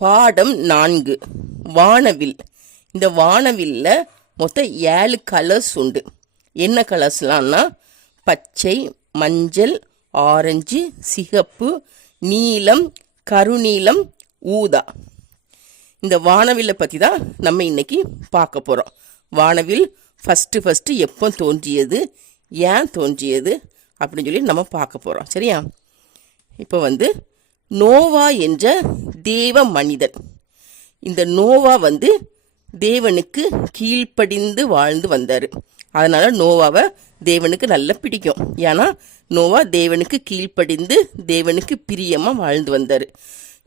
பாடம் 4 வானவில். இந்த வானவில்ல மொத்தம் 7 கலர்ஸ் உண்டு. என்ன கலர்ஸ்லாம்னா பச்சை, மஞ்சள், ஆரஞ்சு, சிகப்பு, நீலம், கருநீலம், ஊதா. இந்த வானவில்லை பற்றி தான் நம்ம இன்னைக்கு பார்க்க போகிறோம். வானவில் ஃபஸ்ட்டு எப்போ தோன்றியது, ஏன் தோன்றியது அப்படின்னு சொல்லி நம்ம பார்க்க போகிறோம். சரியா? இப்போ நோவா என்ற தேவ மனிதன். இந்த நோவா தேவனுக்கு கீழ்ப்படிந்து வாழ்ந்து வந்தார். அதனால் நோவாவை தேவனுக்கு நல்லா பிடிக்கும். ஏன்னா நோவா தேவனுக்கு கீழ்ப்படிந்து தேவனுக்கு பிரியமாக வாழ்ந்து வந்தார்.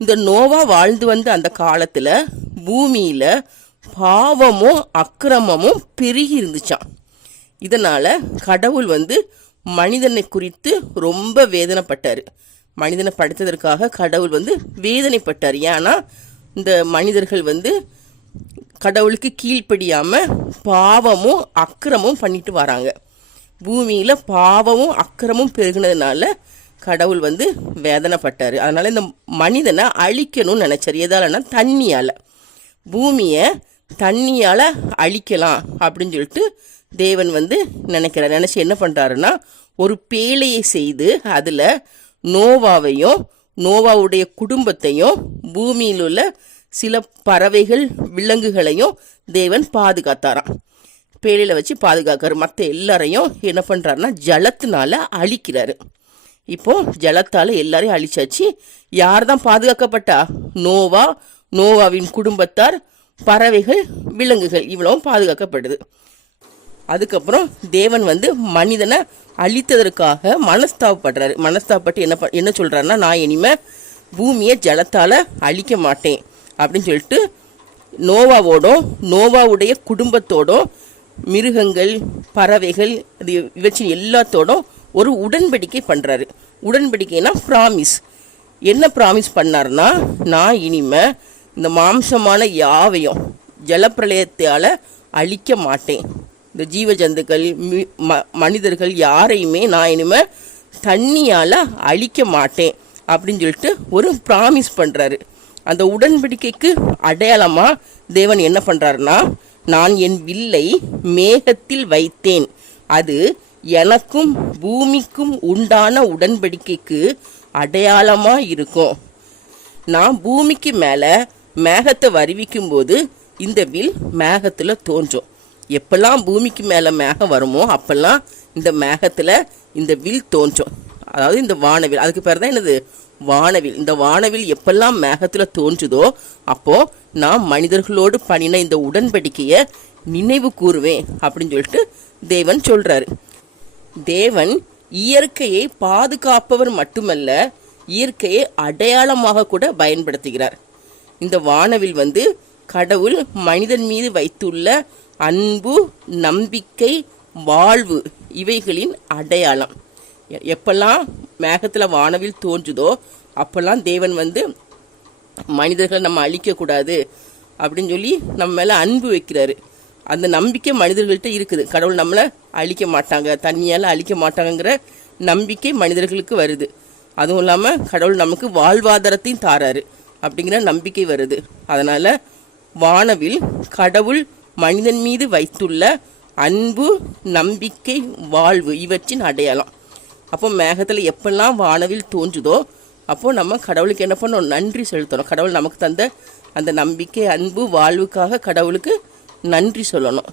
இந்த நோவா வாழ்ந்து வந்த அந்த காலத்தில் பூமியில் பாவமும் அக்கிரமமும் பெருகி இருந்துச்சான். இதனால் கடவுள் மனிதனை குறித்து ரொம்ப வேதனைப்பட்டார். மனிதனை படைத்ததற்காக கடவுள் வேதனைப்பட்டார். ஏன்னா இந்த மனிதர்கள் கடவுளுக்கு கீழ்ப்படியாமல் பாவமும் அக்கிரமும் பண்ணிட்டு வராங்க. பூமியில் பாவமும் அக்கிரமும் பெருகினதுனால கடவுள் வேதனைப்பட்டார். அதனால் இந்த மனிதனை அழிக்கணும்னு நினச்சார். எதாலன்னா தண்ணியால். பூமியை தண்ணியால் அழிக்கலாம் அப்படின்னு சொல்லிட்டு தேவன் நினைக்கிறார். நினச்சி என்ன பண்ணுறாருன்னா ஒரு பேழையை செய்து அதில் நோவாவையும் நோவாவுடைய குடும்பத்தையும் பூமியில் உள்ள சில பறவைகள் விலங்குகளையும் தேவன் பாதுகாத்தாராம். பேழையில் வச்சு பாதுகாக்கிறார். மற்ற எல்லாரையும் என்ன பண்ணுறாருன்னா ஜலத்தினால அழிக்கிறாரு. இப்போ ஜலத்தால் எல்லாரையும் அழிச்சாச்சு. யார் தான் பாதுகாக்கப்பட்டா? நோவா, நோவாவின் குடும்பத்தார், பறவைகள், விலங்குகள் இவ்வளவும் பாதுகாக்கப்படுது. அதுக்கப்புறம் தேவன் மனிதனை அழித்ததற்காக மனஸ்தாபப்படுறாரு. மனஸ்தாபப்பட்டு என்ன சொல்கிறாருன்னா, நான் இனிமேல் பூமியை ஜலத்தால் அழிக்க மாட்டேன் அப்படின்னு சொல்லிட்டு நோவாவோடும் நோவாவுடைய குடும்பத்தோடும் மிருகங்கள், பறவைகள், இவற்றின் எல்லாத்தோடும் ஒரு உடன்படிக்கை பண்ணுறாரு. உடன்படிக்கைனா ப்ராமிஸ். என்ன ப்ராமிஸ் பண்ணார்னா, நான் இனிமேல் இந்த மாம்சமான யாவையும் ஜலப்பிரளயத்தால் அழிக்க மாட்டேன். இந்த ஜீவ ஜந்துக்கள், மனிதர்கள் யாரையுமே நான் இனிமேல் தண்ணியால் அழிக்க மாட்டேன் அப்படின்னு சொல்லிட்டு ஒரு ப்ராமிஸ் பண்ணுறாரு. அந்த உடன்படிக்கைக்கு அடையாளமாக தேவன் என்ன பண்ணுறாருன்னா, நான் என் வில்லை மேகத்தில் வைத்தேன், அது எனக்கும் பூமிக்கும் உண்டான உடன்படிக்கைக்கு அடையாளமாக இருக்கும். நான் பூமிக்கு மேலே மேகத்தை வருவிக்கும் போது இந்த வில் மேகத்தில் தோன்றும். எப்பெல்லாம் பூமிக்கு மேலே மேகம் வருமோ அப்பெல்லாம் இந்த மேகத்தில் இந்த வில் தோன்றும். அதாவது இந்த வானவில், அதுக்கு பேர் தான் என்னது? வானவில். இந்த வானவில் எப்பெல்லாம் மேகத்தில் தோன்றுதோ அப்போது நான் மனிதர்களோடு பண்ணின இந்த உடன்படிக்கையை நினைவு கூறுவேன் அப்படின்னு சொல்லிட்டு தேவன் சொல்கிறாரு. தேவன் இயற்கையை பாதுகாப்பவர் மட்டுமல்ல, இயற்கையை அடையாளமாக கூட பயன்படுத்துகிறார். இந்த வானவில் கடவுள் மனிதன் மீது வைத்துள்ள அன்பு, நம்பிக்கை, வாழ்வு இவைகளின் அடையாளம். எப்பெல்லாம் மேகத்தில் வானவில் தோன்றுதோ அப்போல்லாம் தேவன் மனிதர்களை நம்ம அழிக்கக்கூடாது அப்படின்னு சொல்லி நம்ம மேலே அன்பு வைக்கிறாரு. அந்த நம்பிக்கை மனிதர்கள்ட்ட இருக்குது. கடவுள் நம்மளை அழிக்க மாட்டாங்க, தண்ணியால் அழிக்க மாட்டாங்கங்கிற நம்பிக்கை மனிதர்களுக்கு வருது. அதுவும் இல்லாமல் கடவுள் நமக்கு வாழ்வாதாரத்தையும் தாராரு அப்படிங்கிற நம்பிக்கை வருது. அதனால் வானவில் கடவுள் மனிதன் மீது வைத்துள்ள அன்பு, நம்பிக்கை, வாழ்வு இவற்றின் அடையாளம். அப்போ மேகத்தில் எப்பெல்லாம் வானவில் தோன்றுதோ அப்போது நம்ம கடவுளுக்கு என்ன பண்ணணும்? நன்றி செலுத்தணும். கடவுள் நமக்கு தந்த அந்த நம்பிக்கை, அன்பு, வாழ்வுக்காக கடவுளுக்கு நன்றி சொல்லணும்.